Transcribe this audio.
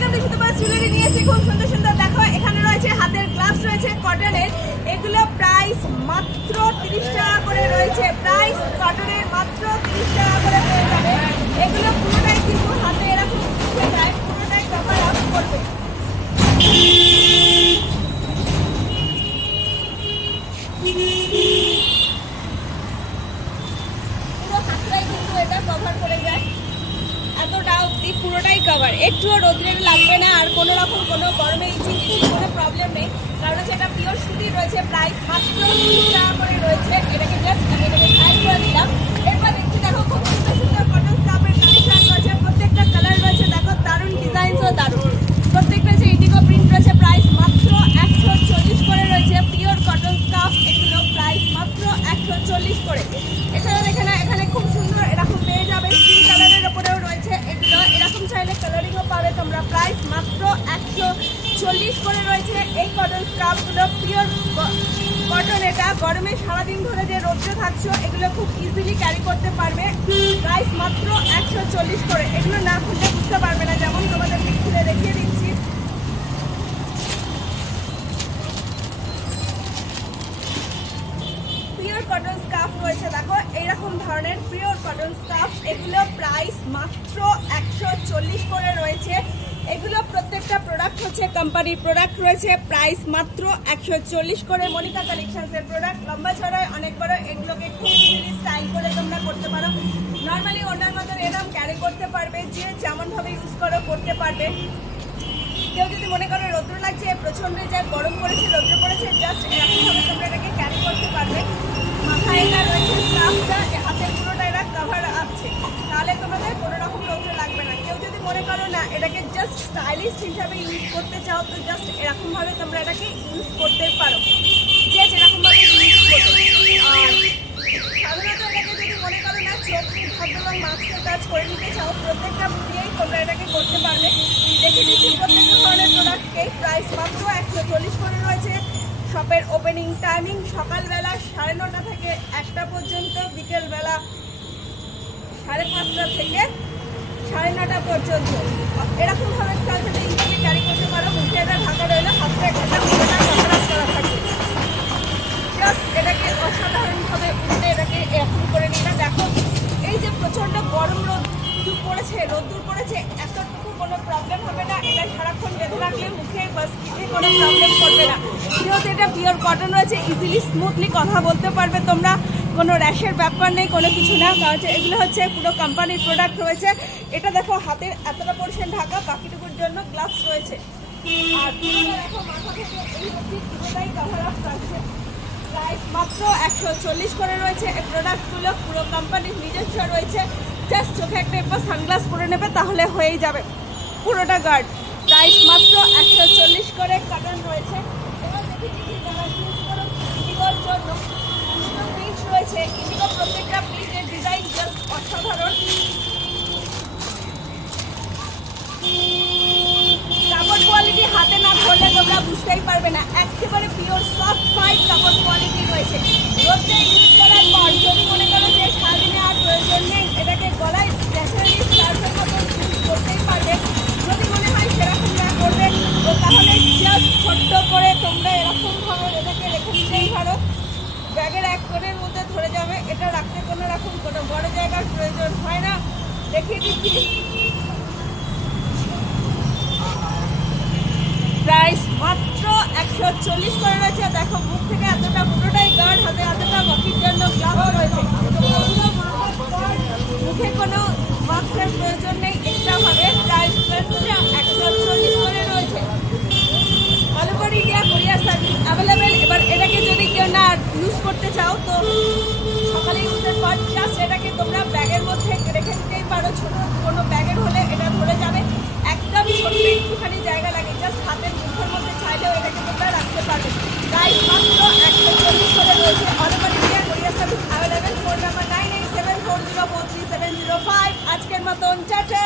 Welcome to Sutapa jewellery নিয়ে এসে খুব সুন্দর সুন্দর দেখো এখানে রয়েছে হাতের গ্লাভস রয়েছে কটনের এগুলো প্রাইস মাত্র 30 টাকা করে রয়েছে প্রাইস কটনের মাত্র 30 টাকা করে পেয়ে যাবে এগুলো পুরোটাই কিন্তু হাতে এরকম উঠে যায় পুরোটাই কভার আপ করবে পুরো হাতটাই কিন্তু এটা কভার করে যায় এতটা অবধি পুরোটাই কভার একটুও রোদ্রে লাগবে না আর কোনো রকম কোনো গরমে ইচিং কোনো প্রবলেম নেই কারণ সেটা পিওর সুতি রয়েছে প্রাইস মাত্র 30 টাকা করে রয়েছে এটাকে জাস্ট আমি এটাকে সাইড করে দিলাম এরপর একটু দেখো খুব সুন্দর সুন্দর কটন স্কার্ফের কালেকশন রয়েছে প্রত্যেকটা কালার রয়েছে দেখো দারুণ ডিজাইনসও দারুণ প্রত্যেকটা যে ইন্ডিগো প্রিন্ট রয়েছে প্রাইস মাত্র 140 করে রয়েছে পিওর কটন স্কার্ফ এগুলো প্রাইস মাত্র 140 করে এছাড়া এখানে খুব সুন্দর এরকম পেয়ে যাবে স্কিন কালারের উপরেও রয়েছে এগুলো এরকম চাইলে কালারিংও পাবে তোমরা প্রাইস মাত্র 140 করে রয়েছে এই কটন স্কার্ফগুলো পিওর কটন এটা গরমে সারাদিন ধরে যে রোদ্রে থাকছো এগুলো খুব ইজিলি ক্যারি করতে পারবে প্রাইস মাত্র 140 করে এগুলো না খুললে বুঝতে পারবে না যেমন তোমাদের খুলে দেখিয়ে দিচ্ছি পিওর কটন স্কার্ফ রয়েছে দেখো এইরকম ধরনের পিওর কটন স্কার্ফ এগুলো প্রাইস মাত্র 140 করে রয়েছে এগুলো প্রত্যেকটা প্রোডাক্ট হচ্ছে কোম্পানির প্রোডাক্ট রয়েছে প্রাইস মাত্র 140 করে মনিকা কালেকশনসের প্রোডাক্ট লম্বা ছড়ায় অনেক বড় এগুলোকে খুব ইজিলি স্টাইল করে তোমরা করতে পারো নর্মালি ওনার মতন এরকম ক্যারি করতে পারবে যে যেমনভাবে ইউজ করো করতে পারবে কেউ যদি মনে করো রৌদ্র লাগছে প্রচন্ড যা গরম পড়েছে রৌদ্র পড়েছে জাস্ট এরকমভাবে তোমরা এটাকে ক্যারি করতে পারবে মাথায় এটা রয়েছে স্কার্ফটা হাতের পুরোটা এটা কভার আছে তাহলে তোমাদের কোনো রকম রৌদ্র লাগবে না কেউ যদি মনে করো না এটাকে জাস্ট স্টাইলিশ হিসাবে ইউজ করতে চাও তো জাস্ট এরকমভাবে তোমরা এটাকে ইউজ করতে পারো যে যেরকমভাবে ইউজ করবে আর সাধারণত এটাকে যদি মনে করো না চোখ হাত এবং মাস্কের কাজ করে নিতে চাও প্রত্যেকটা দিয়েই তোমরা এটাকে করতে পারবে দেখে দিচ্ছি প্রত্যেকটা ধরনের প্রোডাক্টকে প্রাইস মাত্র 140 করে রয়েছে শপের ওপেনিং টাইমিং সকালবেলা 9:30 থেকে 1টা পর্যন্ত বিকেলবেলা 5:30 থেকে 9:30 পর্যন্ত এরকমভাবে স্টাইলটা ইজিলি ক্যারি করতে পারো মুখে এটা ঢাকা রইলো হাতে একটা পুরোটা কভার করা থাকে জাস্ট এটাকে অসাধারণভাবে উঠে এটাকে এরকম করে নিলে দেখো এই যে প্রচণ্ড গরম রোদ্দুর পড়েছে এতটুকু কোনো প্রবলেম হবে না এটা সারাক্ষণ বেঁধে রাখলে মুখে বা স্কিনে কোনো প্রবলেম করবে না যেহেতু এটা পিওর কটন রয়েছে ইজিলি স্মুথলি কথা বলতে পারবে তোমরা কোনো র্যাশের ব্যাপার নেই কোনো কিছু না কারণ এগুলো হচ্ছে পুরো কোম্পানির প্রোডাক্ট রয়েছে এটা দেখো হাতের এতটা পোর্শন ঢাকা বাকিটুকুর জন্য গ্লাভস রয়েছে আর দেখো মাথা থেকে এই অবধি পুরোটাই কভার আপ থাকছে প্রাইস মাত্র 140 করে রয়েছে এই প্রোডাক্টগুলো পুরো কোম্পানির নিজস্ব রয়েছে জাস্ট চোখে একটা এবার সানগ্লাস পরে নেবে তাহলে হয়েই যাবে পুরোটা গার্ড প্রাইস মাত্র 140 করে কটন রয়েছে এবার দেখি যারা ইউজ করো ইন্ডিগোর জন্য ইন্ডিগো প্রিন্ট রয়েছে ইন্ডিগো প্রত্যেকটা প্রিন্টের ডিজাইন জাস্ট অসাধারণ কাপড় কোয়ালিটি হাতে না ধরলে তোমরা বুঝতেই পারবে না একেবারে পিওর সফট ফাইট কাপড় কোয়ালিটি রয়েছে রোদে ইউজ করার পর যদি মনে করো যে সারাদিনে আর প্রয়োজন নেই এটাকে গলায় ন্যাচারালি স্কার্ফের মতো ইউজ করতেই পারবে যদি মনে হয় সেরকম না করবে তো তাহলে জাস্ট ছোট্ট করে তোমরা এরকমভাবে এটাকে রেখে দিতেই পারো ব্যাগের এক কোণের মধ্যে ধরে যাবে এটা রাখতে কোনো রকম কোনো বড় জায়গার প্রয়োজন হয় না দেখিয়ে দিচ্ছি প্রাইস মাত্র 140 করে রয়েছে দেখো মুখ থেকে এতটা পুরোটাই গার্ড হাতে এতটা বাকির জন্য গ্লাভস রয়েছে মুখে কোনো মাস্কের প্রয়োজন নেই এক্সট্রাভাবে প্রাইস 140 করে রয়েছে অল ওভার ইন্ডিয়া কোরিয়ার সার্ভিস অ্যাভেলেবেল এবার এটাকে যদি কেউ না ইউজ করতে চাও তো সকালে ইউজের পর জাস্ট এটাকে তোমরা ব্যাগের মধ্যে রেখে দিতেই পারো ছোট কোনো ব্যাগের হলে এটা ধরে যাবে একদম ছোট একটুখানি জায়গা লাগে জাস্ট হাতের মুখের মধ্যে চাইলেও এটাকে তোমরা রাখতে পারবে প্রাইস মাত্র 140 করে রয়েছে অল ওভার ইন্ডিয়া কোরিয়ার সার্ভিস অ্যাভেলেবেল ফোন নাম্বার 9874043705 আজকের মতন টাটা।